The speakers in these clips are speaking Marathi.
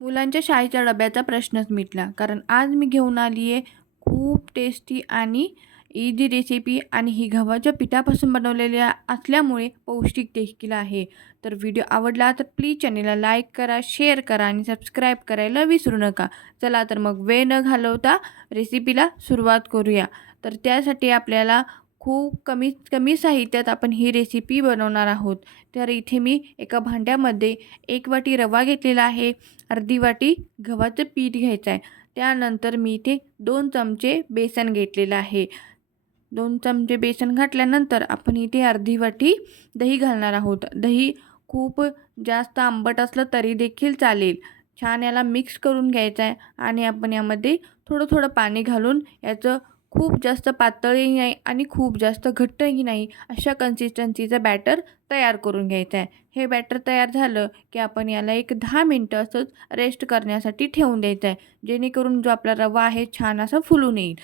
मुलांच्या शाळेच्या डब्याचा प्रश्नच मिटला. कारण आज मी घेऊन आली आहे खूप टेस्टी आणि इझी रेसिपी आणि ही गव्हाच्या पिठापासून बनवलेली असल्यामुळे पौष्टिक देखील आहे. तर व्हिडिओ आवडला तर प्लीज चॅनेलला लाईक करा, शेअर करा आणि सबस्क्राईब करायला विसरू नका. चला तर मग वेळ न घालवता रेसिपीला सुरुवात करूया. तर त्यासाठी आपल्याला खूप कमीत कमी साहित्यात आपण ही रेसिपी बनवणार आहोत. तर इथे मी एका भांड्यामध्ये 1 वाटी रवा घेतलेला आहे. अर्धी वाटी गव्हाचं पीठ घ्यायचं आहे. त्यानंतर मी इथे 2 चमचे बेसन घेतलेलं आहे. 2 चमचे बेसन घातल्यानंतर आपण इथे अर्धी वाटी दही घालणार आहोत. दही खूप जास्त आंबट असलं तरी देखील चालेल. छान याला मिक्स करून घ्यायचं आहे आणि आपण यामध्ये थोडं-थोडं पाणी घालून याचं खूप जास्त पातळही नाही आणि खूप जास्त घट्टही नाही अशा कन्सिस्टन्सीचं बॅटर तयार करून घ्यायचं आहे. हे बॅटर तयार झालं की आपण याला एक 10 मिनिटं असंच रेस्ट करण्यासाठी ठेवून द्यायचं आहे. जेणेकरून जो आपला रवा आहे छान असा फुलून येईल.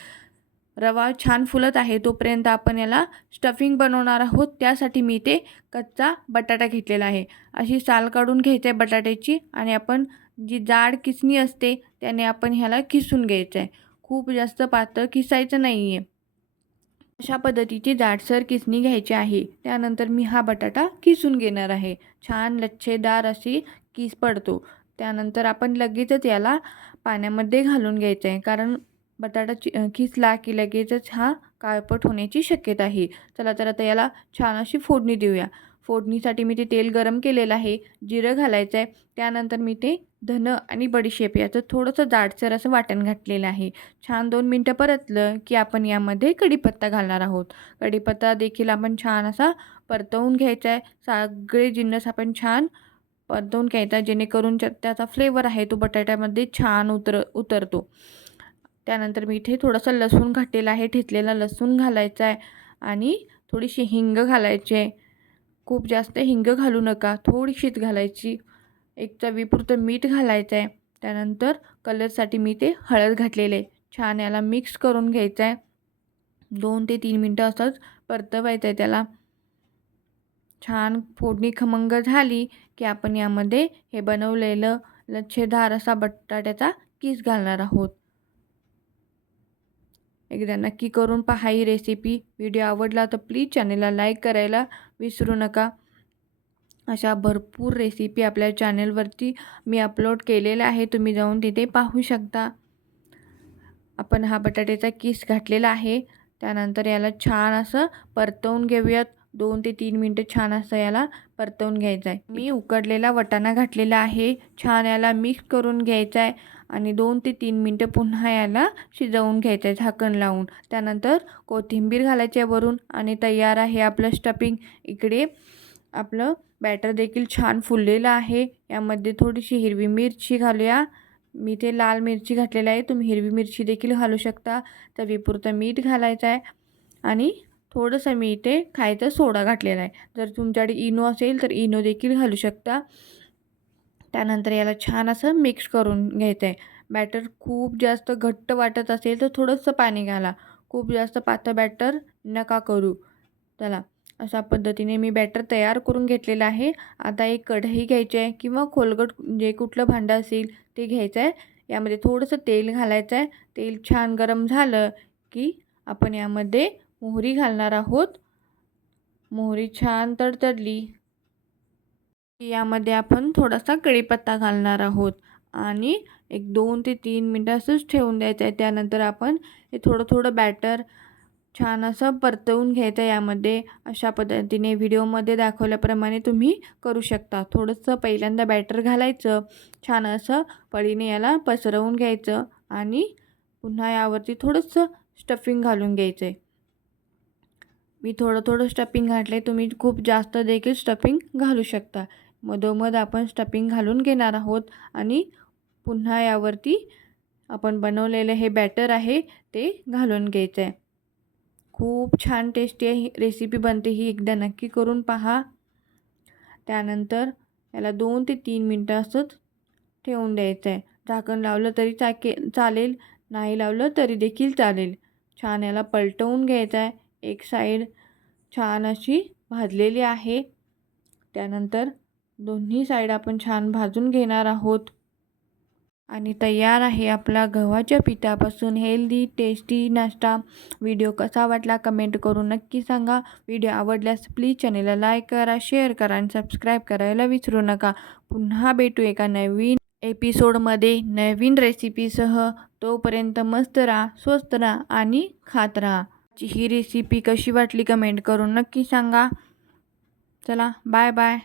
रवा छान फुलत आहे तोपर्यंत आपण याला स्टफिंग बनवणार आहोत. त्यासाठी मी इथे कच्चा बटाटा घेतलेला आहे. अशी साल काढून घ्यायची आहे बटाट्याची आणि आपण जी जाड किसणी असते त्याने आपण ह्याला किसून घ्यायचं आहे. खूप जास्त पातळ किसायचं नाही आहे. अशा पद्धतीची जाडसर किसणी घ्यायची आहे. त्यानंतर मी हा बटाटा किसून घेणार आहे. छान लच्छेदार अशी किस पडतो. त्यानंतर आपण लगेचच याला पाण्यामध्ये घालून घ्यायचं आहे. कारण बटाटा किसला की लगेचच हा काळपट होण्याची शक्यता आहे. चला तर आता याला छान अशी फोडणी देऊया. फोडणीसाठी मी ते तेल गरम केलेलं आहे. जिरं घालायचं आहे. त्यानंतर मी ते धनं आणि बडीशेप याचं थोडंसं जाडसर असं वाटण घातलेलं आहे. छान 2 मिनटं परतलं की आपण यामध्ये कढीपत्ता घालणार आहोत. कढीपत्ता देखील आपण छान असा परतवून घ्यायचा आहे. सगळे जिन्नस आपण छान परतवून घ्यायचा जेणेकरून त्याचा फ्लेवर आहे तो बटाट्यामध्ये छान उतरतो. त्यानंतर मी इथे थोडासा लसूण घातलेला आहे. ठेचलेला लसूण घालायचा आहे आणि थोडीशी हिंग घालायची आहे. खूप जास्त हिंग घालू नका, थोडीशीच घालायची. एक चवीपुरतं मीठ घालायचं आहे. त्यानंतर कलरसाठी मी ते हळद घातलेले आहे. छान याला मिक्स करून घ्यायचं आहे. 2 ते 3 मिनटं असंच परतवायचं आहे त्याला. छान फोडणी खमंग झाली की आपण यामध्ये हे बनवलेलं लच्छेदार असा बटाट्याचा किस घालणार आहोत. एकदा नक्की करून पहा ही रेसिपी. व्हिडिओ आवडला तर प्लीज चॅनेलला लाईक करायला विसरू नका. अशा भरपूर रेसिपी आपल्या चॅनलवरती मी अपलोड केलेल्या आहे. तुम्ही जाऊन तिथे पाहू शकता. आपण हा बटाट्याचा किस घातलेला आहे. त्यानंतर याला छान असं परतवून घेऊयात. 2 ते 3 मिनटं छान असं याला परतवून घ्यायचं आहे. मी उकडलेला वाटाणा घातलेला आहे. छान याला मिक्स करून घ्यायचा आहे आणि 2 ते 3 मिनटं पुन्हा याला शिजवून घ्यायचं आहे झाकण लावून. त्यानंतर कोथिंबीर घालायची आहे वरून आणि तयार आहे आपलं स्टफिंग. इकडे आपलं बॅटर देखील छान फुललेलं आहे. यामध्ये थोडीशी हिरवी मिरची घालूया. मी ते लाल मिरची घातलेली आहे. तुम्ही हिरवी मिरची देखील घालू शकता. चवीपुरतं मीठ घालायचं आहे आणि थोडंसं मी इथे खायचा सोडा घातलेला आहे. जर तुमच्याकडे इनो असेल तर इनो देखील घालू शकता. त्यानंतर याला छान असं मिक्स करून घ्यायचं आहे. बॅटर खूप जास्त घट्ट वाटत असेल तर थोडंसं पाणी घाला. खूप जास्त पातळ बॅटर नका करू. चला अशा पद्धतीने मी बॅटर तयार करून घेतलेलं आहे. आता एक कढई घ्यायची आहे किंवा खोलगट जे कुठलं भांडं असेल ते घ्यायचं आहे. यामध्ये थोडंसं तेल घालायचं आहे. तेल छान गरम झालं की आपण यामध्ये मोहरी घालणार आहोत. मोहरी छान तडतडली की यामध्ये आपण थोडासा कढीपत्ता घालणार आहोत आणि एक 2 ते 3 मिनटं असंच ठेवून द्यायचं आहे. त्यानंतर आपण हे थोडं बॅटर छान असं परतवून घ्यायचं यामध्ये. अशा पद्धतीने व्हिडिओमध्ये दाखवल्याप्रमाणे तुम्ही करू शकता. थोडंसं पहिल्यांदा बॅटर घालायचं. छान असं पळीने याला पसरवून घ्यायचं आणि पुन्हा यावरती थोडंसं स्टफिंग घालून घ्यायचं आहे. मी थोडं स्टफिंग घातलं आहे. तुम्ही खूप जास्त देखील स्टफिंग घालू शकता. मधोमध आपण स्टफिंग घालून घेणार आहोत आणि पुन्हा यावरती आपण बनवलेलं हे बॅटर आहे ते घालून घ्यायचं आहे. खूप छान टेस्टी ही रेसिपी बनते. ही एकदा नक्की करून पहा. त्यानंतर याला 2 ते 3 मिनटं असंच ठेवून द्यायचं आहे. झाकण लावलं तरी चालेल, नाही लावलं तरी देखील चालेल. छान याला पलटवून घ्यायचं आहे. एक साईड छान अशी भाजलेली आहे. त्यानंतर दोन्ही साईड आपण छान भाजून घेणार आहोत. आणि तयार आहे आपला गव्हाच्या पिठापासून हेल्दी टेस्टी नाश्ता. व्हिडिओ कसा वाटला कमेंट करून नक्की सांगा. व्हिडिओ आवडल्यास प्लीज चॅनेलला लाईक करा, शेअर करा आणि सबस्क्राईब करायला विसरू नका. पुन्हा भेटू एका नवीन एपिसोडमध्ये नवीन रेसिपीसह. तोपर्यंत मस्त राहा, स्वस्त राहा आणि खात राहा. ही रेसिपी कशी वाटली कमेंट करून नक्की सांगा. चला बाय बाय.